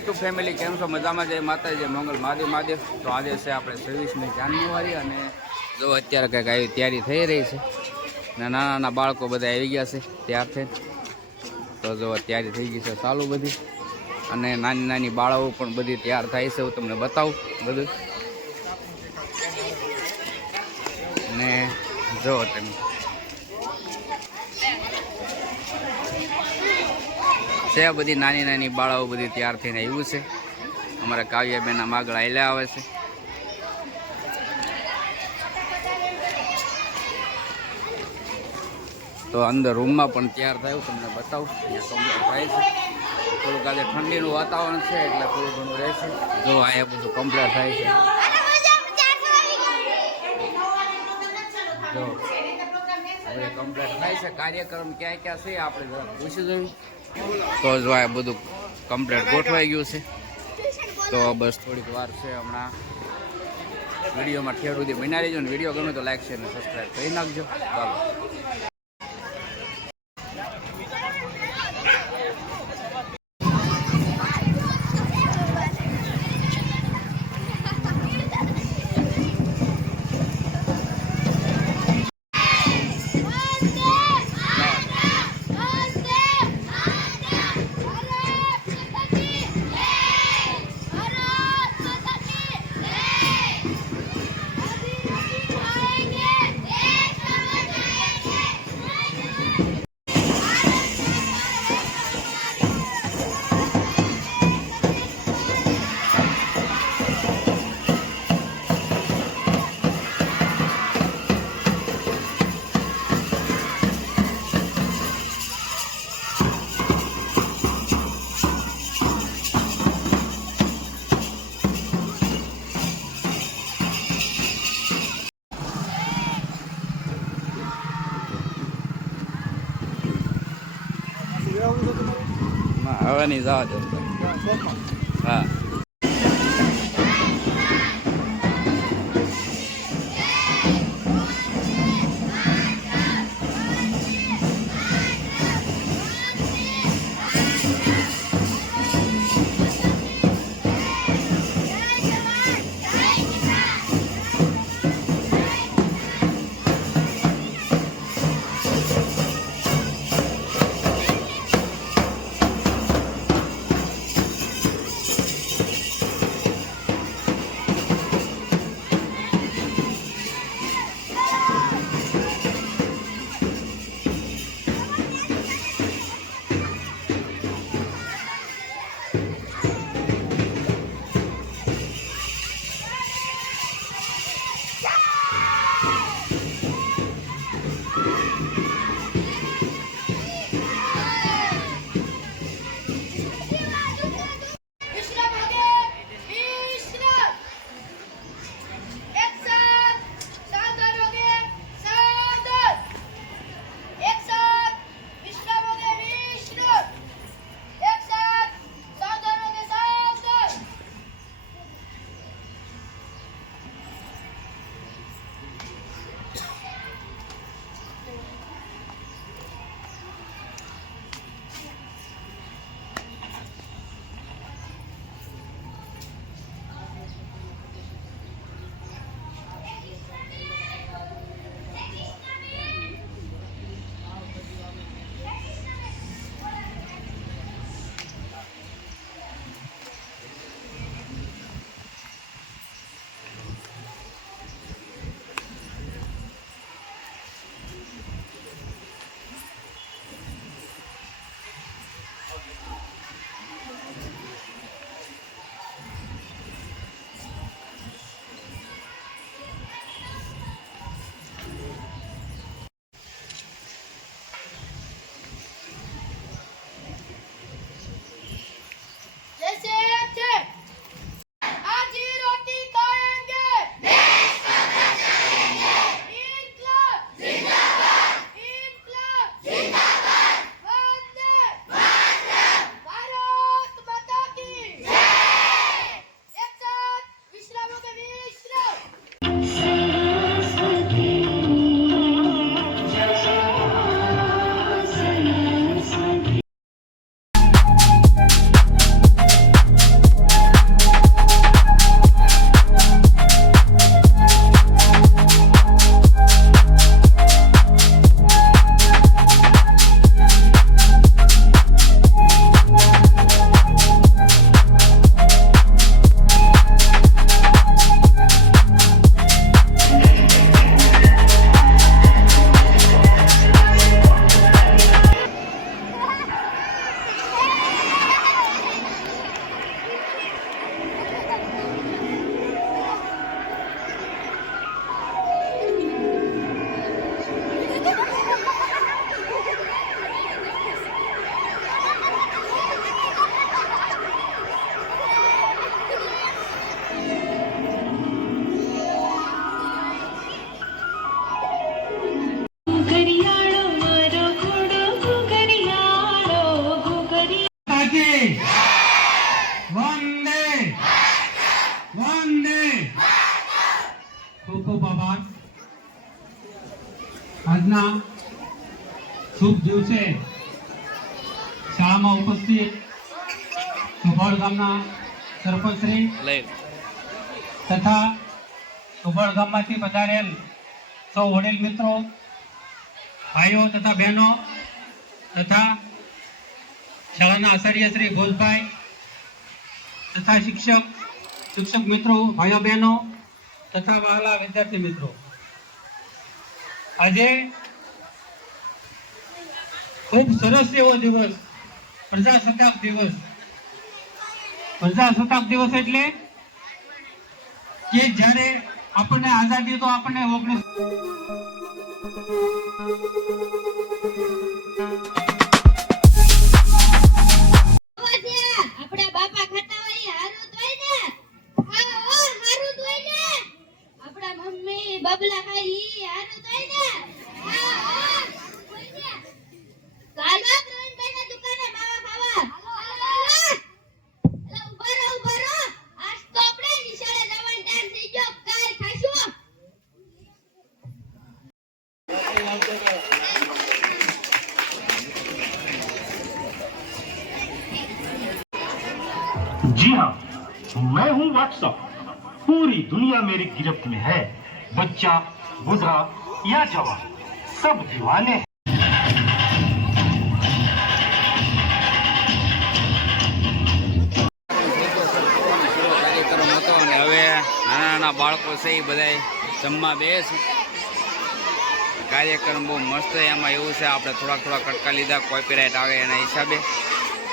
YouTube family, કેમ છો? મજામાં જય માતાજી મંગલ. મહાદેવ મહાદેવ તો આજે છે આપણે છવ્વીસમી જાન્યુઆરી અને જો અત્યારે કંઈક આવી તૈયારી થઈ રહી છે. ને નાના નાના બાળકો બધા આવી ગયા છે ત્યારથી. તો જો તૈયારી થઈ ગઈ છે ચાલુ બધી. અને નાની નાની બાળાઓ પણ બધી તૈયાર થાય છે, હું તમને બતાવું બધું. ને જો તમે છે. બધી નાની નાની બાળાઓ બધી તૈયાર થઈને આવ્યું છે. અમારા કાવ્યાબેન આમ આગળ આયલા આવે છે. તો અંદર રૂમમાં પણ તૈયાર થયું તમને બતાવું. અહીંયા કમ્પ્લીટ થાય છે. થોડુંક આજે ઠંડીનું વાતાવરણ છે, એટલે થોડું ઘણું રહેશે. જો અહીંયા બધું કમ્પ્લીટ થાય છે. જો કમ્પ્લીટ થાય છે. કાર્યક્રમ ક્યાં ક્યાં છે આપણે પૂછી જોયું. તો જો આ બધું કમ્પ્લેટ ગોઠવાઈ ગયું છે. તો બસ થોડીક વાર છે હમણાં. વિડીયોમાં ઠેર સુધી બના રહેજો ને વીડિયો ગમે તો લાઈક શેર અને સબસ્ક્રાઈબ કરી નાખજો. ચાલો. હવે નહીં જવા દો હા. શુભ દિવસે શાળામાં ઉપસ્થિત સુભાળ ગામના સરપંચશ્રી તથા સુભાળ ગામમાંથી પધારેલ સૌ વડીલ મિત્રો ભાઈઓ તથા બહેનો તથા શાળાના આચાર્ય શ્રી ભોજભાઈ તથા શિક્ષક શિક્ષક મિત્રો ભાઈઓ બહેનો તથા વહાલા વિદ્યાર્થી મિત્રો. આજે ખૂબ સરસ એવો દિવસ, પ્રજાસત્તાક દિવસ. પ્રજાસત્તાક દિવસ એટલે કે જ્યારે આપણને આઝાદી તો આપણને ઓગણીસ जी हाँ मैं हूँ व्हाट्सअप पूरी दुनिया मेरी गिरफ्त में है बच्चा बूढ़ा या जवान सब दीवाने हैं કાર્યક્રમ હતો અને હવે નાના નાના બાળકો છે એ બધાય જમવા બે છે કાર્યક્રમ બહુ મસ્ત છે. એમાં એવું છે આપણે થોડાક થોડા કટકા લીધા કોપીરાઇટ આવે એના હિસાબે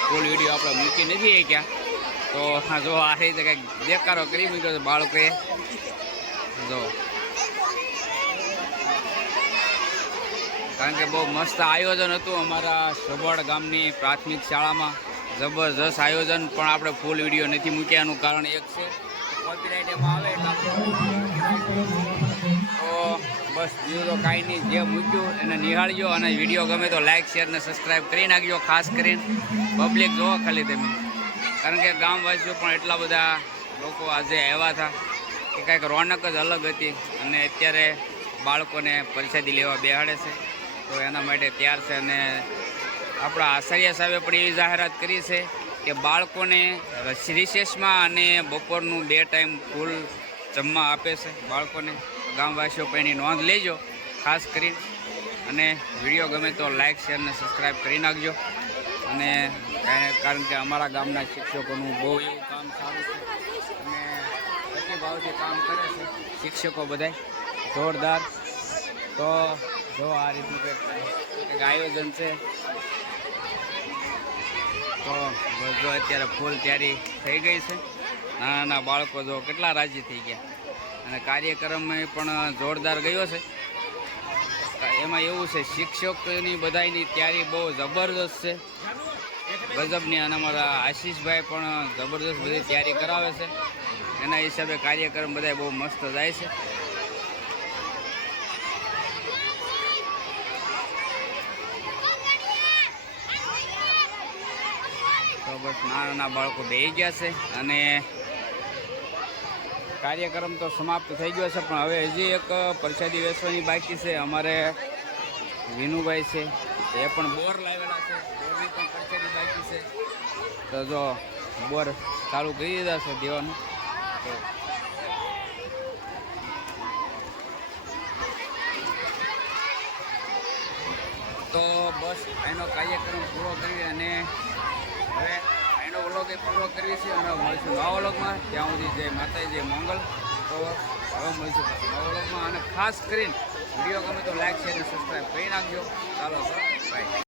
ફૂલ વિડીયો આપણે મૂકી નથી ક્યાં તો જો આ રીતે કંઈક દેખાડો, કરી મૂક્યો છે બાળકોએ. જો. કારણ કે બહુ મસ્ત આયોજન હતું અમારા સબળ ગામની પ્રાથમિક શાળામાં. જબરજસ્ત આયોજન, પણ આપણે ફૂલ વીડિયો નથી મૂક્યાનું કારણ એક છે. કોપીરાઇટ એમાં આવે તો બસ બીજું તો કાંઈ નહીં. જે મૂક્યું એને નિહાળજો અને વીડિયો ગમે તો લાઇક શેર ને સબસ્ક્રાઈબ કરી નાખજો, ખાસ કરીને. પબ્લિક જોવો ખાલી તમે. કારણ કે ગામવાસીઓ પણ એટલા બધા લોકો આજે આવ્યા હતા કે કાંઈક રોનક જ અલગ હતી અને અત્યારે બાળકોને પરિષદી લેવા બેહાડે છે. તો એના માટે તૈયાર છે અને આપણા આચાર્ય સાહેબે પણ એવી જાહેરાત કરી છે કે બાળકોને રિસેસમાં અને બપોરનું બે ટાઈમ ફૂલ જમવા આપે છે. બાળકોને ગામવાસીઓ પણ એની નોંધ લેજો, ખાસ કરીને. અને વીડિયો ગમે તો લાઇક શેર અને સબસ્ક્રાઈબ કરી નાખજો. અને કારણ- કે અમારા ગામના શિક્ષકોનું બહુ એવું કામ સારું છે. અને પ્રતિભાવથી કામ કરે છે, શિક્ષકો બધાય. જોરદાર. તો જો આ રીતનું કંઈક આયોજન છે. તો જો અત્યારે ફૂલ તૈયારી થઈ ગઈ છે. નાના નાના બાળકો જો કેટલા રાજી થઈ ગયા. અને કાર્યક્રમ પણ જોરદાર ગયો છે. એમાં એવું છે, શિક્ષકોની બધાની તૈયારી બહુ જબરદસ્ત છે. ગજબની અને અમારા આશીષભાઈ પણ જબરદસ્ત બધી તૈયારી કરાવે છે. એના હિસાબે કાર્યક્રમ બધા બહુ મસ્ત જાય છે. બસ નાના નાના બાળકો બેસી ગયા છે અને કાર્યક્રમ તો સમાપ્ત થઈ ગયો છે, પણ હવે હજી એક પ્રસાદી વેચવાની બાકી છે. અમારે વિનુભાઈ છે, એ પણ બોર લાવેલા છે બોરની પણ પ્રસાદી બાકી છે તો જો, બોર ચાલુ કરી દીધા છે દેવાનું. તો તો બસ એનો કાર્યક્રમ પૂરો કરી અને હવે એનો વ્લોગ એ પૂરો કરીએ છીએ અને મળીશું નવા વ્લોગમાં. ત્યાં સુધી જય માતાજી, જય મંગલ. તો હવે મળીશું નવા વ્લોગમાં. અને ખાસ કરીને વીડિયો ગમે તો લાઈક શેર અને સબસ્ક્રાઈબ કરી નાખજો. ચાલો સર બાય